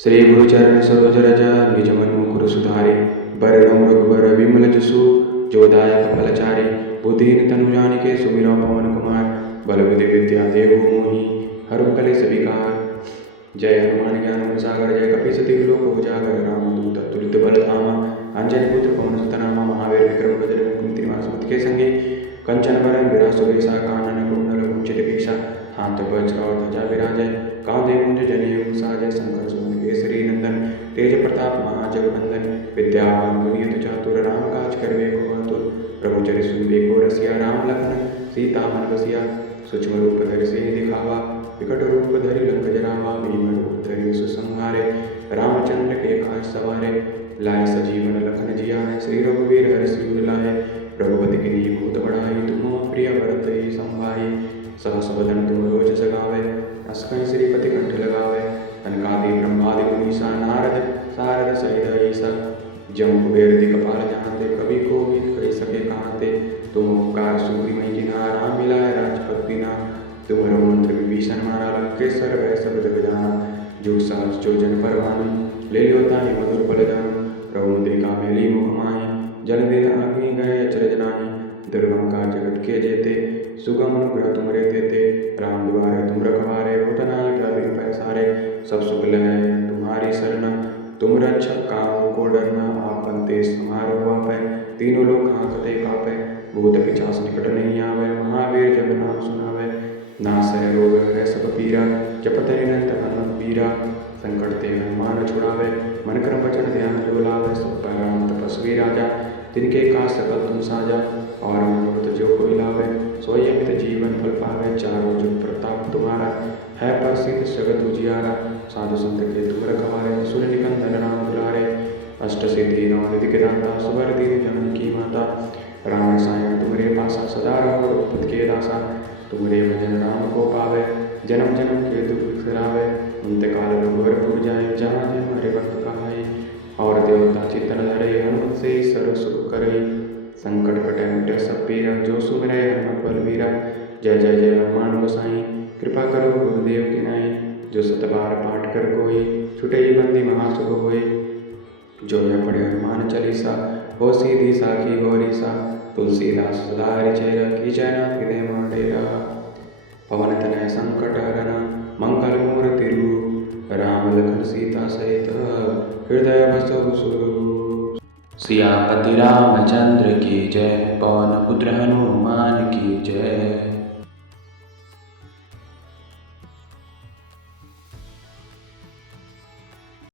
श्री गुरुचरण सरोज रज निज मन मुकुर सुधारे बरनम रघुबर विमल जसु जोदायक फलचारे बुद्धिहीन तनु जानिके सुमिरौ पवन कुमार बल बुद्धि विद्या देहु मोहि हरहु कलेश विकार। जय हनुमान ज्ञान गुण सागर जय कपीस तिहु लोक उजागर रामदूत अतुलित बल धामा अंजनी पुत्र पवन सुत नामा महावीर विक्रम बजरंग कुमति निवास के संगे कंचन वरण विरासो बेसा कानन कुंडल कुंचित केशा हाथ वज्र और ध्वजा विराजय कांधे मुंज जनेऊ साजय शंकर सुमन केसरी नंदन तेज प्रताप महाजगवंदन विद्यावान गुणियत चातुर राम काज करवे को आतुर प्रभु चरि सुनबे को रसिया राम लखन सीता मन बसिया सूक्ष्म रूप धरि से दिखावा विकट रूप धरि लंक जरावा भीम रूप धरि सुसंहारे रामचंद्र के काज सवारे लाए सजीवन लखन जियाए श्री रघुवीर हर्षि उर लाए रघुपति के लिए भूत बढ़ाई तुम प्रिय भरत ही संभाई सहस बदन तुम रोज सगावे अस्कई श्रीपति कंठ लगावे अनकादि ब्रह्मादि मुनीसा नारद सारद सहित ईसा जम कुबेर दिखपाल जानते कवि को कही सके कहाते तुम उपकार सुग्रीमय किना राम मिलाए राजपद बिना तुम्हारो मंत्र विभीषण मारा लंकेश्वर भय सब जग जाना जो सास जो जन परवान ले लियो ताहि मधुर बलिदान रघुमुद्रिका मेली मुख माहि जल दे आगे गए अचरज नाही दुर्गम का जगत के जेते सुगम अनुग्रह तुम रे देते राम द्वारे तुम रखवारे बहुत नायक बिन पैसारे सब सुख लय तुम्हारी शरण तुम रक्षक काहू को डरना आपन तेज तुम्हारो आपै तीनों लोग कांपते कापै भूत पिशाच निकट नहीं आवे महावीर जब नाम सुनावे नासै रोग है सब पीरा जपत निरंत हनुमत बीरा संकट ते हनुमान छुड़ावे मन क्रम वचन ध्यान जो लावे सब पर राम तपस्वी राजा तिनके का सकल तुम साजा और मनोरथ जो कोई लावे सोई अमित जीवन फल पावे चारों जुग प्रताप तुम्हारा है प्रसिद्ध जगत उजियारा साधु संत के तुम रखवारे सुर निकंदन राम दुलारे अष्ट सिद्धि नौ निधि के दाता सुवर दीन जनन की माता राम सायं तुम्हारे पासा सदा रहो रघुपति के दासा तुम्हारे भजन राम को पावे जन्म जन्म के दुख बिसरावे अंत काल रघुवर पुर जाए जहाँ जय हमारे भक्त कहाई और देवता चित्तन धरे हनुमत से सर्व सुख करे संकट कटे मिटे सब पीरा जो सुमिरै हनुमत बलवीरा जय जय जय हनुमान गोसाई कृपा करो गुरुदेव की नाई जो सत बार पाठ कर कोई छुटे ही बंदी महासुख होई जो यह पढ़े हनुमान चालीसा हो सीधी साखी गौरी सा तुलसीदास सदा हरिचेर की जयनाथ हृदय माडेरा पवन तनय संकट हरन मंगल मूर्ति रूप राम लखन सीता सहित हृदय बसो सुरभूप। सियापति रामचंद्र की जय पवन पुत्र हनुमान की जय।